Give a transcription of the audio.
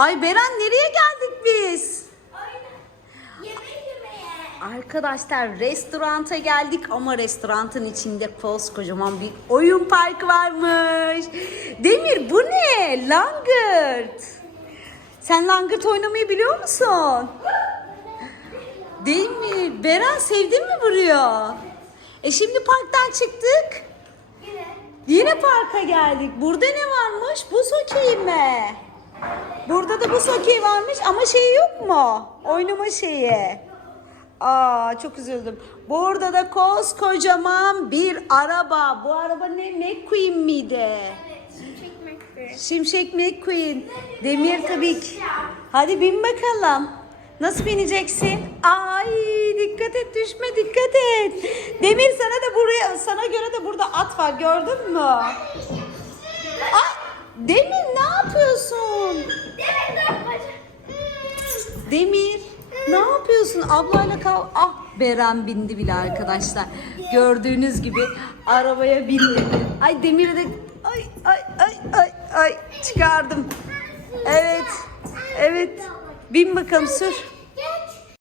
Ay Beren nereye geldik biz? Arkadaşlar restoranta geldik ama restoranın içinde koskocaman bir oyun parkı varmış. Demir bu ne? Langırt. Sen langırt oynamayı biliyor musun? Değil mi? Beren sevdin mi buraya? E şimdi parktan çıktık. Yine. Yine parka geldik. Burada ne varmış? Buz hokeyi mi? Burada da buz hokeyi varmış ama şey yok mu? Oynama şeyi. Aa çok üzüldüm. Burada da koskocaman bir araba. Bu araba ne? McQueen miydi? Evet. Şimşek McQueen. Şimşek McQueen. Demir tabii ki. Hadi bin bakalım. Nasıl bineceksin? Ay dikkat et düşme dikkat et. Demir sana da buraya sana göre de burada at var gördün mü? Ay Demir ne yapıyorsun? Demir dur bacım. Demir ne yapıyorsun? Ablayla kal. Ah Beren bindi bile arkadaşlar. Gördüğünüz gibi arabaya bindi. Ay Demir'i de ay ay ay ay ay çıkardım. Evet. Evet. Bin bakalım sür.